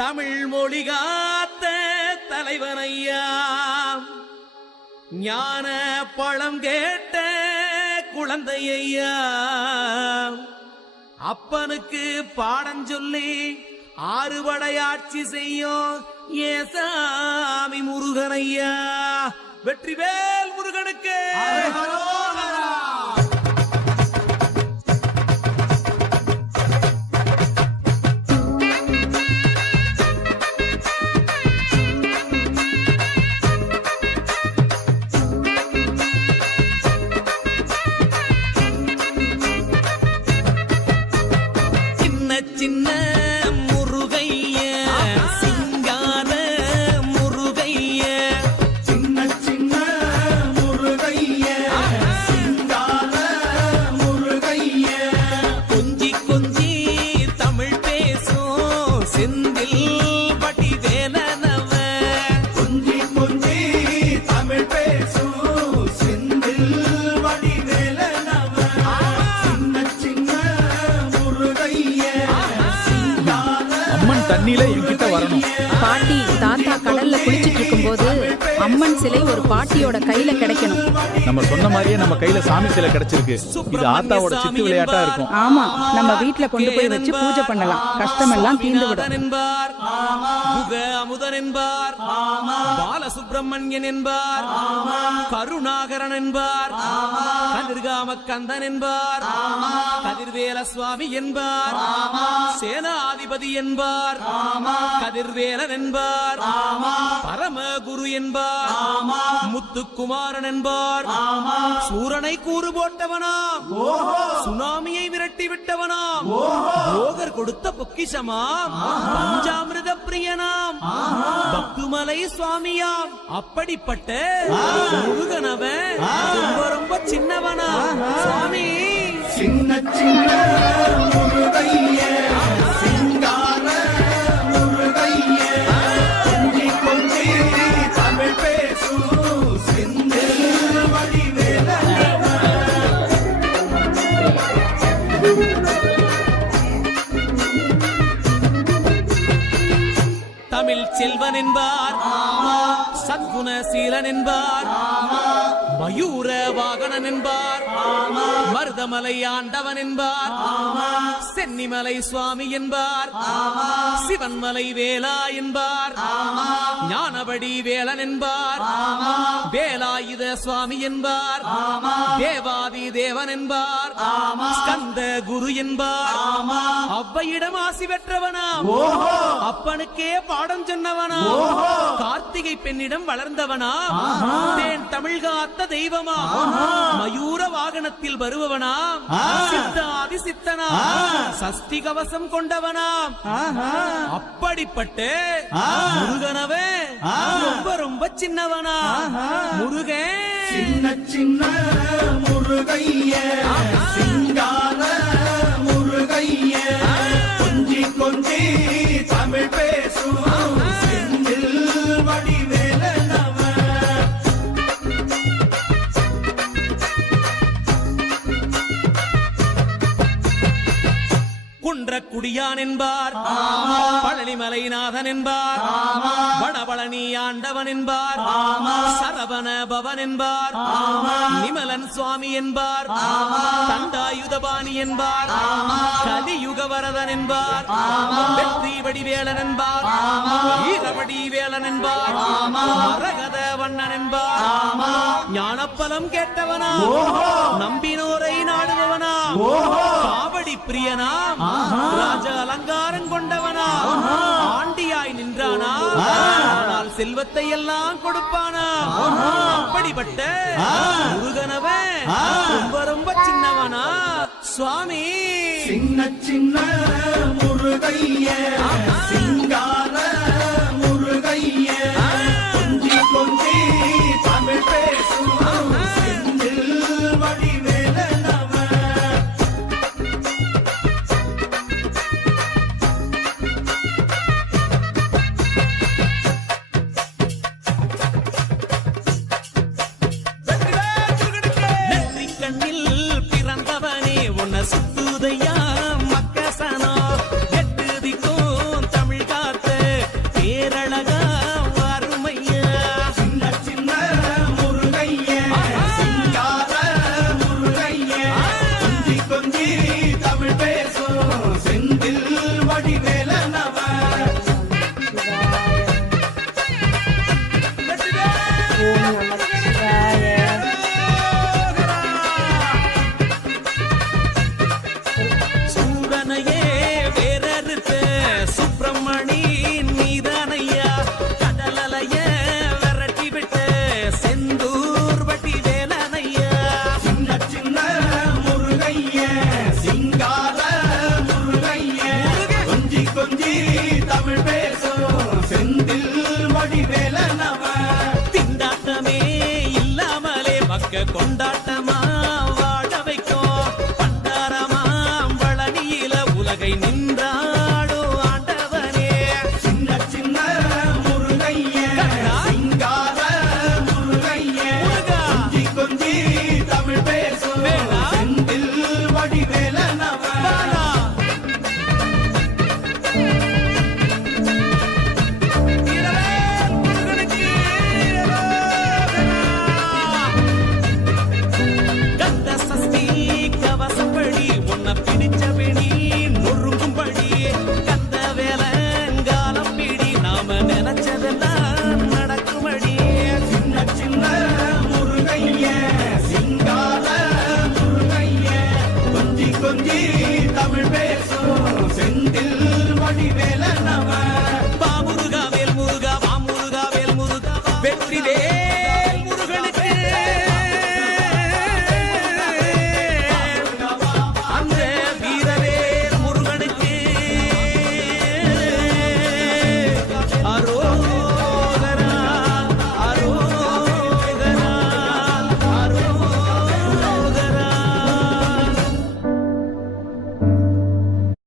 தமிழ் மொழி காத்த தலைவனையா, ஞான பழம் கேட்ட குழந்தையா, அப்பனுக்கு பாடம் சொல்லி ஆறுபடையாட்சி செய்யும் ஏசாமி முருகனையா. வெற்றிவேல் முருகனுக்கு. சின்ன முருகைய சிங்கார முருகைய, சின்ன சின்ன முருகைய சிங்கார முருகைய, கொஞ்சி கொஞ்சி தமிழ் பேசும் செந்தில் பட்டி வேலனவ, கொஞ்சி கொஞ்சி தமிழ் பேசும் செந்தில் வடிவேலனவ, சின்ன சின்ன முருகைய அம்மன் தண்ணியில என்கிட்ட வரணும். பாட்டி தாத்தா கடல்ல குளிச்சிட்டு இருக்கும் போது அம்மன் சிலை ஒரு பாட்டியோட கையில கிடைக்கணும். நம்ம சொன்ன மாதிரியே நம்ம கையில சாமி சிலை கிடைச்சிருக்கு. இது ஆத்தாவோட சித்து விளையாட்டா இருக்கும். ஆமா, நம்ம வீட்ல கொண்டு போய் வச்சு பூஜை பண்ணலாம். கஷ்டமெல்லாம் தீர்ந்து விடும். என்பார் முக அமுதன் என்பார், பாலசுப்பிரமணியன் என்பார், கருணாகரன் என்பார், கதிர்காம கந்தன் என்பார், கதிர்வேல சுவாமி என்பார், சேனாதிபதி என்பார், கதிர்வேலன் என்பார், பரமகுரு என்பார், முத்துக்குமாரன் என்பார், சூரனை கூறு போட்டவனாம், சுனாமியை விரட்டி விட்டவனாம், போகர் கொடுத்த பொக்கிஷமாம், பஞ்சாமிர்த பிரியனாம், பக்துமலை சுவாமியாம். அப்படிப்பட்ட முருகனவன் ரொம்ப ரொம்ப சின்னவனா சுவாமி. சின்ன சின்ன முருகைய சிங்கார முருகைய, கொஞ்சி கொஞ்சி தமிழ் பேசும் செந்தில் வடிவேலனவ. தமிழ் செல்வன் என்பார், சத்குணசீலன் என்பார், மயூர வாகனன் என்பார், மருதமலை ஆண்டவன் என்பார், சென்னிமலை சுவாமி என்பார், சிவன்மலை வேலா என்பார், ஞானபடி வேலன் என்பார், வேலாயுத சுவாமி என்பார், தேவாதி தேவன் என்பார், ஸ்கந்த குரு என்பார், அவ்வையிடம் ஆசி பெற்றவனாம், அப்பனுக்கே பாடம் சொன்னவனா, கார்த்திகை பெண்ணிடம் வளர்ந்தவனா, தேன் தமிழ் காத்த தெய்வமா, மயூர வாகனத்தில் வருபவனாம், சித்தாதி சித்தனா, சஷ்டி கவசம் கொண்டவனாம். அப்படிப்பட்ட முருகனவே ரொம்ப ரொம்ப சின்னவனா முருகன். சின்ன சின்ன முருகைய சிங்கார முருகைய, கொஞ்சி கொஞ்சி தமிழ் பேசும் செந்தில் வடிவேலனவ. குன்றக்குடியான் என்பார், பழனிமலைநாதன் என்பார், வடபழனி ஆண்டவன் என்பார், சரவண பவன் என்பார், நிமலன் சுவாமி என்பார், தண்டாயுதபாணி என்பார், கலியுக வரதன் என்பார், வெற்றி வடிவேலன் என்பார், ஈரவடி வேலன் என்பார், மரகத வண்ணன் என்பார், ஞானப்பலம் கேட்டவனா, நம்பினோரை நாடுபவனா, காவடி பிரியனாம், ராஜ அலங்காரம் கொண்டவனா, ஆண்டியாய் நின்றானா, ஆனால் செல்வத்தை எல்லாம் கொடுப்பானா. அப்படிப்பட்ட முருகனவன் ரொம்ப ரொம்ப சின்னவனா சுவாமி. சின்ன சின்ன முருகைய சிங்கார முருகைய, கொஞ்சி கொஞ்சி தமிழ் பேசும் செந்தில் வடிவேலனவ. நெற்றிக் கண்ணில் பிறந்தவனே உன்னை சுத்துதையா மக்கசனா, எட்டு திக்கும் தமிழ் கொஞ்சி கொஞ்சி தமிழ் பேசும் செந்தில் வடிவேலனவ திண்டாட்டமே இல்லாமலே பக்க கொண்டாட்டமா வாழ வைக்கும் பண்டாரமாம் பழனியில உலகை நின்றாடும் ஆண்டவனே சின்ன சின்ன முருகைய சிங்கார முருகைய முருகா. கொஞ்சி கொஞ்சி தமிழ் பேசும் வேலா. செந்தில் வடிவேலனவ பாலா. வீரவேல் முருகனுக்கு வீரரோகரா. கந்த சஷ்டி கவசப்படி உன்னை பிடிச்சபடி நொறுங்கும்படி கந்த வேலங்காலம் பிடி நாம நினைச்சதெல்லாம் நடக்கும்படி சின்ன சின்ன முருகைய சிங்கார முருகைய கொஞ்சி கொஞ்சி தமிழ் பேசும் செந்தில் வடிவேலனவ